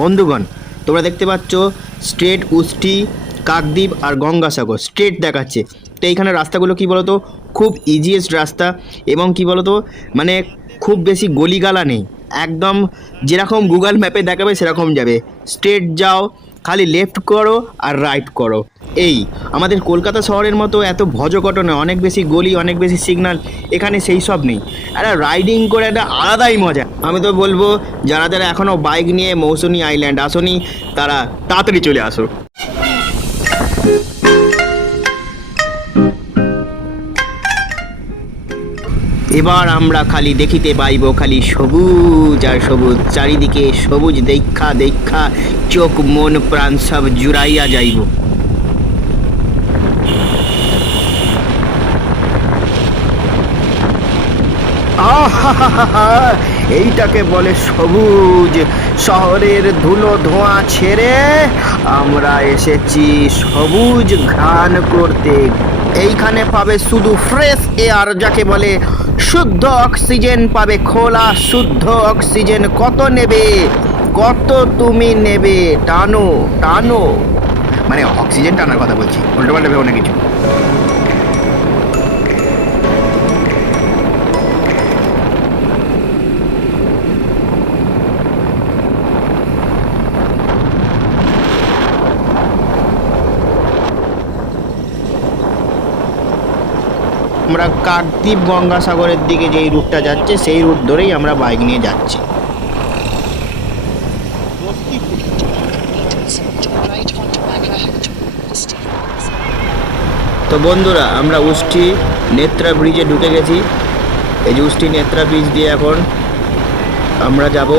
বন্ধুগণ, তোমরা দেখতে পাচ্ছ স্ট্রেট উষ্টি, কাকদ্বীপ আর গঙ্গাসাগর স্ট্রেট দেখাচ্ছে। তো এইখানে রাস্তাগুলো কি বলতো, খুব ইজিয়েস্ট রাস্তা এবং কি বলতো মানে খুব বেশি গলিগালা নেই, একদম যেরকম গুগল ম্যাপে দেখাবে সেরকম যাবে। স্ট্রেট যাও, খালি লেফট করো আর রাইট করো। এই আমাদের কলকাতা শহরের মতো এত ভজকট নয়, অনেক বেশি গলি, অনেক বেশি সিগন্যাল, এখানে সেই সব নেই। একটা রাইডিং করে একটা আলাদাই মজা। আমি তো বলবো যারা যারা এখনও বাইক নিয়ে মৌসুনি আইল্যান্ড আসোনি তারা তাড়াতাড়ি চলে আসো। এবার আমরা খালি দেখিতে পাইব খালি সবুজ আর সবুজ, চারিদিকে সবুজ দেখা দেখা চোখ মন প্রাণ সব জুড়াইয়া যাইব। আহা, এইটাকে বলে সবুজ। শহরের ধুলো ধোঁয়া ছেড়ে আমরা এসেছি সবুজ ঘ্রাণ করতে। এইখানে পাবে শুধু ফ্রেশ এয়ার, যাকে বলে শুদ্ধ অক্সিজেন পাবে। খোলা শুদ্ধ অক্সিজেন কত নেবে, কত তুমি নেবে, টানো টানো, মানে অক্সিজেন টানার কথা বলছি, উল্টো পাল্টা ভেবো না কিছু। আমরা কাকদ্বীপ গঙ্গাসাগরের দিকে যেই রুটটা যাচ্ছে সেই রুট ধরেই আমরা বাইক নিয়ে যাচ্ছি। তো বন্ধুরা, আমরা উষ্টি নেত্রা ব্রিজে ঢুকে গেছি। এই যে উষ্টি নেত্রা ব্রিজ দিয়ে এখন আমরা যাব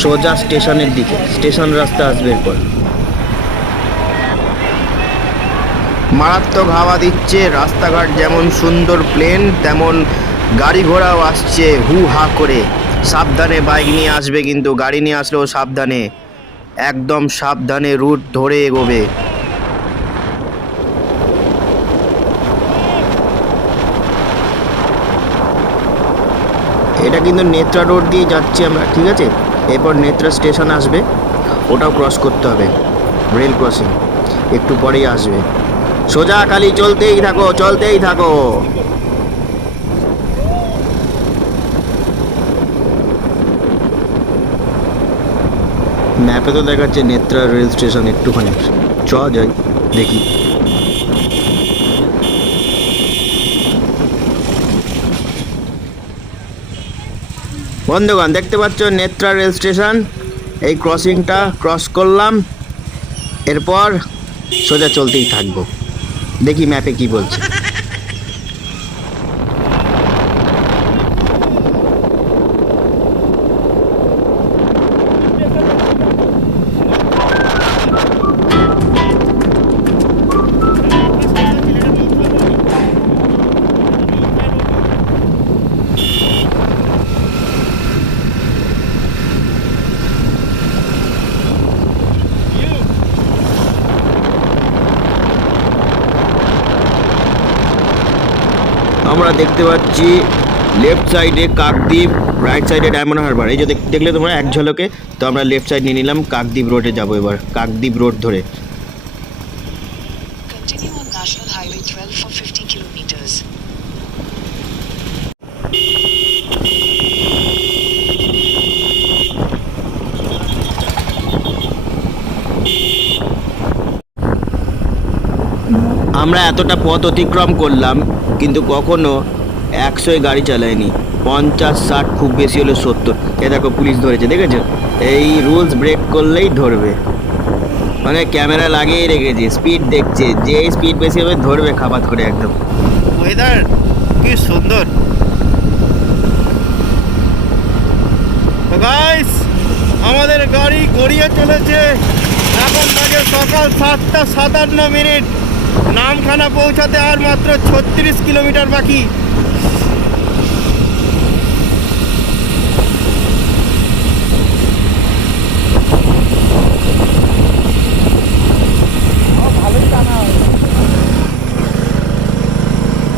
সোজা স্টেশনের দিকে। স্টেশন রাস্তা আসবে এরপর। মারাত্মক হাওয়া দিচ্ছে, রাস্তাঘাট যেমন সুন্দর প্লেন তেমন গাড়ি ঘোড়াও আসছে হু হা করে। সাবধানে বাইক নিয়ে আসবে, কিন্তু গাড়ি নিয়ে আসলেও সাবধানে, একদম সাবধানে রুট ধরে এগোবে। এটা কিন্তু নেত্রা রোড দিয়ে যাচ্ছি আমরা, ঠিক আছে? এরপর নেত্রা স্টেশন আসবে, ওটাও ক্রস করতে হবে, রেল ক্রসিং একটু পরেই আসবে। সোজা খালি চলতেই থাকো, চলতেই থাকো। ম্যাপে তো দেখাচ্ছে নেত্রা রেল স্টেশন একটুখানি, চ যাই দেখি। বন্ধুগণ, দেখতে পাচ্ছ নেত্রা রেল স্টেশন। এই ক্রসিংটা ক্রস করলাম, এরপর সোজা চলতেই থাকবো, দেখি ম্যাপে কি বলছে। আমরা দেখতে পাচ্ছি লেফট সাইডে কাকদ্বীপ, রাইট সাইডে ডায়মন্ড হারবার। এই যে দেখলে তোমরা এক ঝলকে। তো আমরা লেফট সাইড নিয়ে নিলাম, কাকদ্বীপ রোডে যাবো এবার, কাকদ্বীপ রোড ধরে। আমরা এতটা পথ অতিক্রম করলাম কিন্তু কখনো 100-এ গাড়ি চালাইনি, 50-60, খুব বেশি হলে 70। এ দেখো পুলিশ ধরেছে, দেখেছো? এই রুলস ব্রেক করলেই ধরবে, মানে ক্যামেরা লাগিয়ে রেখেছে, স্পিড দেখছে, যে স্পিড বেশি হবে ধরবে খাপাত করে একদম। ওয়েদার কি সুন্দর। গাইস, আমাদের গাড়ি গড়িয়ে চলেছে। এখন বাজে সকাল 7:57। নামখানা পৌঁছাতে আর মাত্র 36 কিলোমিটার বাকি।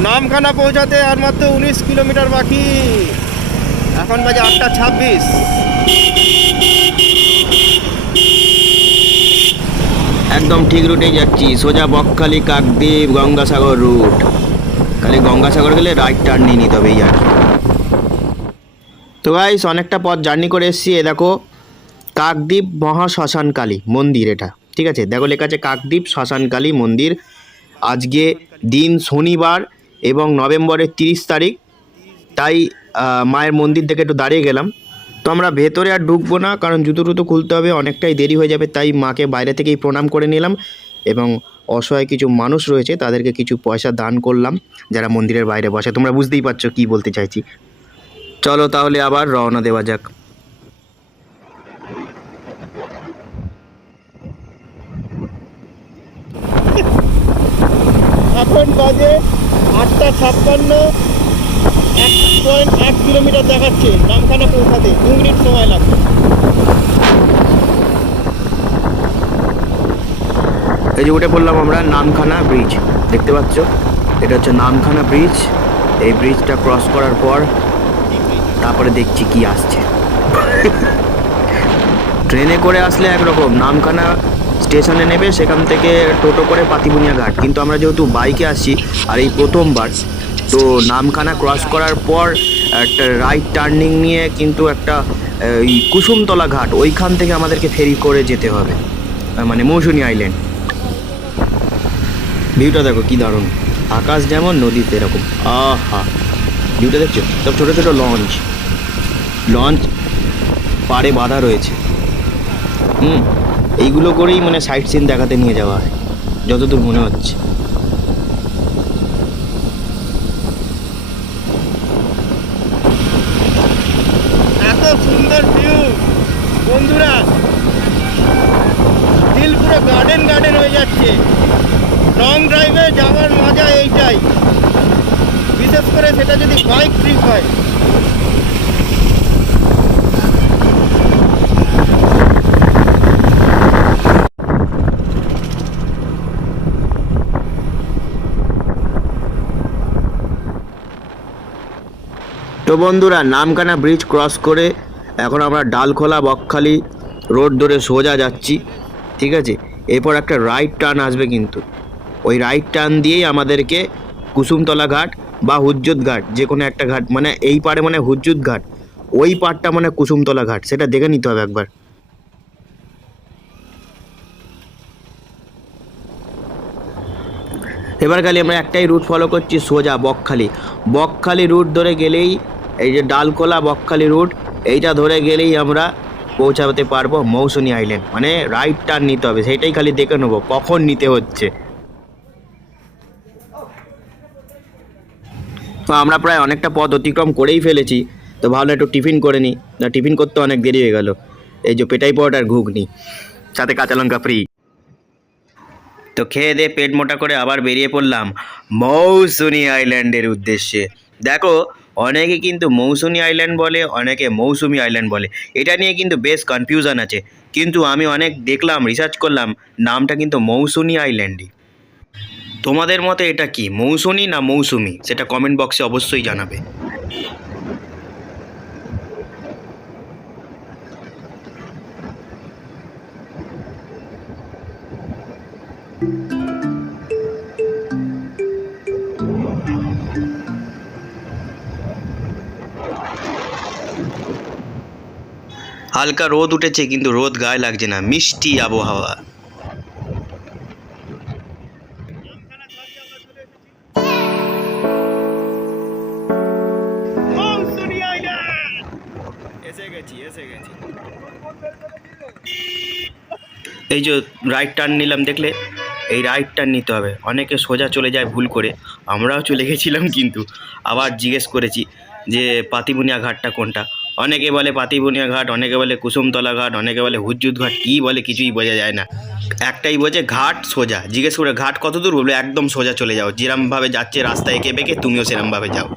নামখানা পৌঁছাতে আর মাত্র 19 কিলোমিটার বাকি। এখন বাজে 8:26। একদম ঠিক রুটেই যাচ্ছি, সোজা বকখালি, কাকদ্বীপ, গঙ্গাসাগর রুট। খালি গঙ্গাসাগর গেলে রাইট টার্ন নিয়ে নিতে হবে এই আর কি। তো গাইস অনেকটা পথ জার্নি করে এসেছি। এ দেখো কাকদ্বীপ মহাশ্মশানকালী মন্দির, এটা ঠিক আছে। দেখো লেখা আছে কাকদ্বীপ শ্মশানকালী মন্দির। আজকে দিন শনিবার এবং নভেম্বরের 30 তারিখ, তাই মায়ের মন্দির থেকে একটু দাঁড়িয়ে গেলাম। তো আমরা ভেতরে আর ঢুকবো না, কারণ জুতো টুতো খুলতে হবে, অনেকটাই দেরি হয়ে যাবে। তাই মাকে বাইরে থেকেই প্রণাম করে নিলাম এবং অসহায় কিছু মানুষ রয়েছে তাদেরকে কিছু পয়সা দান করলাম, যারা মন্দিরের বাইরে বসে। তোমরা বুঝতেই পারছো কি বলতে চাইছি। চলো তাহলে আবার রওনা দেওয়া যাক। এখন বাজে 8:56, 1.1 কিলোমিটার দেখাচ্ছে। নামখানা পৌঁছাতে 2 মিনিট সময় লাগবে। এই যে উঠে পড়লাম আমরা নামখানা ব্রিজ, দেখতে পাচ্ছ এটা হচ্ছে নামখানা ব্রিজ। এই ব্রিজটা ক্রস করার পর তারপরে দেখছি কি আসছে। ট্রেনে করে আসলে একরকম, নামখানা স্টেশনে নেবে, সেখান থেকে টোটো করে পাতিবুনিয়া ঘাট। কিন্তু আমরা যেহেতু বাইকে আসছি আর এই প্রথমবার, তো নামখানা ক্রস করার পর একটা রাইট টার্নিং নিয়ে কিন্তু একটা এই কুসুমতলা ঘাট, ওইখান থেকে আমাদেরকে ফেরি করে যেতে হবে, মানে মৌসুনী আইল্যান্ড। ভিউটা দেখো কি দারুণ, আকাশ যেমন নদী সেরকম। আহা, ভিউটা দেখছো, সব ছোটো ছোটো লঞ্চ লঞ্চ পাড়ে বাঁধা রয়েছে। এইগুলো করেই মানে সাইট সিন দেখাতে নিয়ে যাওয়া হয় যতদূর মনে হচ্ছে। এত সুন্দর ভিউ বন্ধুরা, দিল পুরো গার্ডেন গার্ডেন হয়ে যাচ্ছে। লং ড্রাইভে যাওয়ার মজা এইটাই, বিশেষ করে সেটা যদি বাইক ট্রিপ হয়। তো বন্ধুরা নামখানা ব্রিজ ক্রস করে এখন আমরা ডালখোলা বকখালি রোড ধরে সোজা যাচ্ছি, ঠিক আছে। এরপর একটা রাইট টার্ন আসবে, কিন্তু ওই রাইট টার্ন দিয়েই আমাদেরকে কুসুমতলা ঘাট বা হুজ্জুত ঘাট, যে কোনো একটা ঘাট, মানে এই পারে মানে হুজ্জুত ঘাট, ওই পারটা মানে কুসুমতলা ঘাট, সেটা দেখে নিতে হবে একবার। এবার খালি আমরা একটাই রুট ফলো করছি, সোজা বকখালি। বকখালি রুট ধরে গেলেই, এই যে ডালখোলা বকখালি রুট, এইটা ধরে গেলেই আমরা পৌঁছাতে পারবো মৌসুনী আইল্যান্ড। মানে রাইট টার্ন নিতে হবে, সেইটাই খালি দেখে নেবো কখন নিতে হচ্ছে। তো আমরা প্রায় অনেকটা পথ অতিক্রম করেই ফেলেছি, তো ভালো একটু টিফিন করে নিই, না টিফিন করতে অনেক দেরি হয়ে গেল। এই যে পেটাই পরোটা আর ঘুগনি, সাথে কাঁচা লঙ্কা ফ্রি। তো খেয়ে দিয়ে পেট মোটা করে আবার বেরিয়ে পড়লাম মৌসুনী আইল্যান্ডের উদ্দেশ্যে। দেখো অনেকে কিন্তু মৌসুনী আইল্যান্ড বলে, অনেকে মৌসুমি আইল্যান্ড বলে, এটা নিয়ে কিন্তু বেশ কনফিউশন আছে। কিন্তু আমি অনেক দেখলাম, রিসার্চ করলাম, নামটা কিন্তু মৌসুনী আইল্যান্ডই। তোমাদের মতে এটা কি, মৌসুনী না মৌসুমি, সেটা কমেন্ট বক্সে অবশ্যই জানাবে। হালকা রোদ উঠেছে, কিন্তু রোদ গায়ে লাগছে না, মিষ্টি আবহাওয়া। মৌসুনী আইল্যান্ড এসে গেছি। এই যে রাইট টার্ন নিলাম, দেখলে এই রাইট টার্ন নিতে হবে। অনেকে সোজা চলে যায় ভুল করে, আমরাও চলে গেছিলাম, কিন্তু আবার জিজ্ঞেস করেছি যে পাতিবুনিয়া ঘাটটা কোনটা। অনেকে বলে পাতিবুনিয়া ঘাট, অনেকে বলে কুসুমতলা ঘাট, অনেকে বলে হুজ্জুত ঘাট, কী বলে কিছুই বোঝা যায় না। একটাই বোঝে ঘাট সোজা। জিজ্ঞেস করে ঘাট কত দূর, বলবে একদম সোজা চলে যাও, যেরমভাবে যাচ্ছে রাস্তা এঁকে বেঁকে তুমিও সেরমভাবে যাও।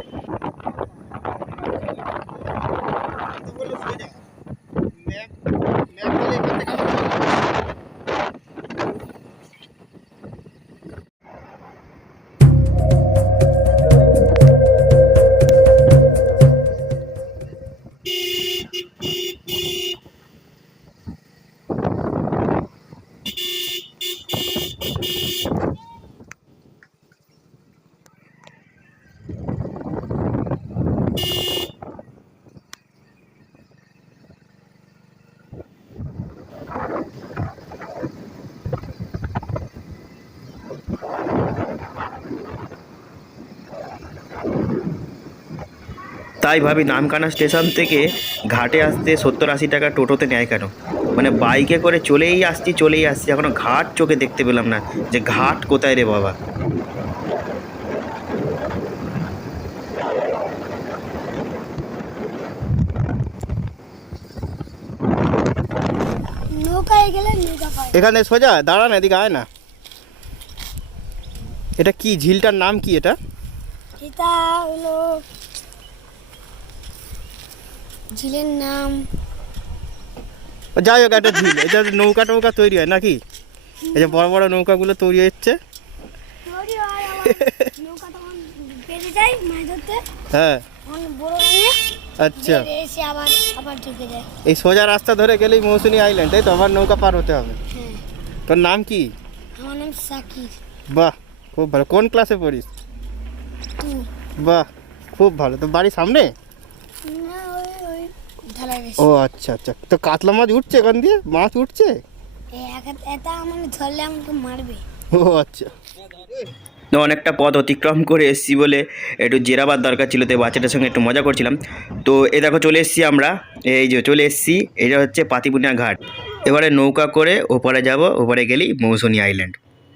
তাই ভাবি নামখানা স্টেশন থেকে ঘাটে আসতে 70-80 টাকা টোটোতে নেয় কেন? মানে বাইকে করে চলেই আসছি, এখনো ঘাট চোখে দেখতে পেলাম না, যে ঘাট কোথায় রে বাবা। নৌকায় গেলে নৌকা পাই। এখানে সোজা দাঁড়া না, এদিকে আয় না। এটা কি ঝিলটার নাম কি এটা? এটা হলো ঝিলের নাম যাই হোক একটা ঝিল। এটা নৌকা টৌকা তৈরি হয় নাকি? এই যে বড় বড় নৌকাগুলো তৈরি হচ্ছে। তৈরি হয়, আবার নৌকা তখন বেড়ে যায় মাছ ধরতে, হ্যাঁ তখন বড় নিয়ে আচ্ছা, এসে আবার আবার ঢুকে যায়। এই সোজা রাস্তা ধরে গেলেই মৌসুনি আইল্যান্ড, তাই তো? আবার নৌকা পার হতে হবে। হ্যাঁ, তোর নাম কি? আমার নাম সাকির। বাহ, খুব ভালো। কোন ক্লাসে পড়িস? তুই বাহ, খুব ভালো। তো বাড়ির সামনে? না, ওই ঢালাই গেছে। ও আচ্ছা আচ্ছা। তো কাতলা মাছ উঠছে এখান দিয়ে? মাছ উঠছে? এটা আমাকে ধরলে আমাকে মারবে। ও আচ্ছা। তো অনেকটা পথ অতিক্রম করে এসেছি বলে একটু জেরাবার দরকার ছিল, তো বাচ্চাটার সঙ্গে একটু মজা করছিলাম। তো এ দেখো চলে এসেছি আমরা, এই যে চলে এসেছি, এটা হচ্ছে পাতিপুনিয়া ঘাট। এবারে নৌকা করে ওপারে যাব, ওপারে গেলেই মৌসুনি আইল্যান্ড।